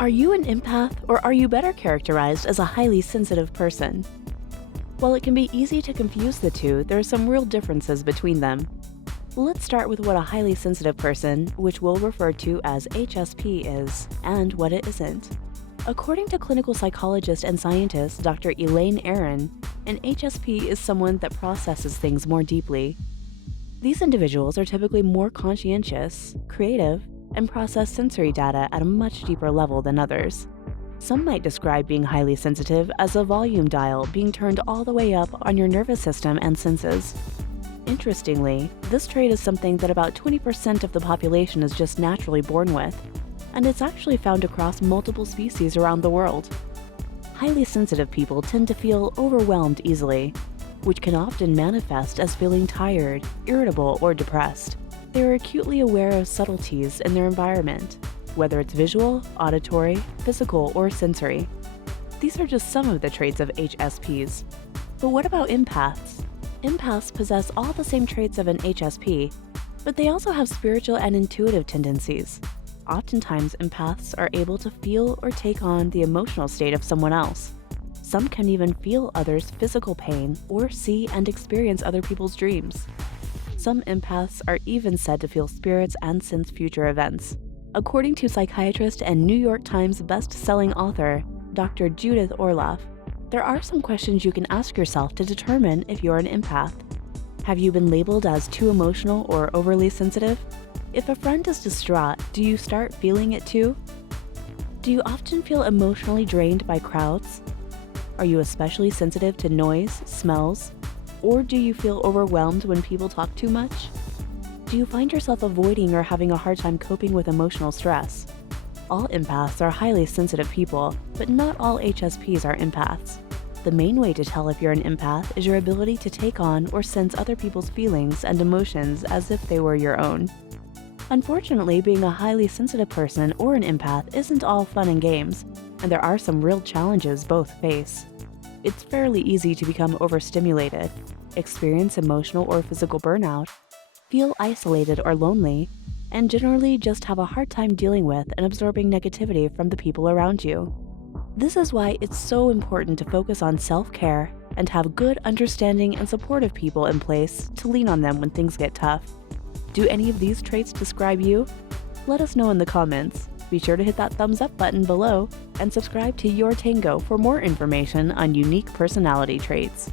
Are you an empath, or are you better characterized as a highly sensitive person? While it can be easy to confuse the two, there are some real differences between them. Let's start with what a highly sensitive person, which we'll refer to as HSP, is, and what it isn't. According to clinical psychologist and scientist Dr. Elaine Aron, an HSP is someone that processes things more deeply. These individuals are typically more conscientious, creative, and process sensory data at a much deeper level than others. Some might describe being highly sensitive as a volume dial being turned all the way up on your nervous system and senses. Interestingly, this trait is something that about 20% of the population is just naturally born with, and it's actually found across multiple species around the world. Highly sensitive people tend to feel overwhelmed easily, which can often manifest as feeling tired, irritable, or depressed. They are acutely aware of subtleties in their environment, whether it's visual, auditory, physical, or sensory. These are just some of the traits of HSPs. But what about empaths? Empaths possess all the same traits of an HSP, but they also have spiritual and intuitive tendencies. Oftentimes, empaths are able to feel or take on the emotional state of someone else. Some can even feel others' physical pain or see and experience other people's dreams. Some empaths are even said to feel spirits and sense future events. According to psychiatrist and New York Times best-selling author, Dr. Judith Orloff, there are some questions you can ask yourself to determine if you're an empath. Have you been labeled as too emotional or overly sensitive? If a friend is distraught, do you start feeling it too? Do you often feel emotionally drained by crowds? Are you especially sensitive to noise, smells? Or do you feel overwhelmed when people talk too much? Do you find yourself avoiding or having a hard time coping with emotional stress? All empaths are highly sensitive people, but not all HSPs are empaths. The main way to tell if you're an empath is your ability to take on or sense other people's feelings and emotions as if they were your own. Unfortunately, being a highly sensitive person or an empath isn't all fun and games, and there are some real challenges both face. It's fairly easy to become overstimulated, experience emotional or physical burnout, feel isolated or lonely, and generally just have a hard time dealing with and absorbing negativity from the people around you. This is why it's so important to focus on self-care and have good, understanding, and supportive people in place to lean on them when things get tough. Do any of these traits describe you? Let us know in the comments. Be sure to hit that thumbs up button below and subscribe to YourTango for more information on unique personality traits.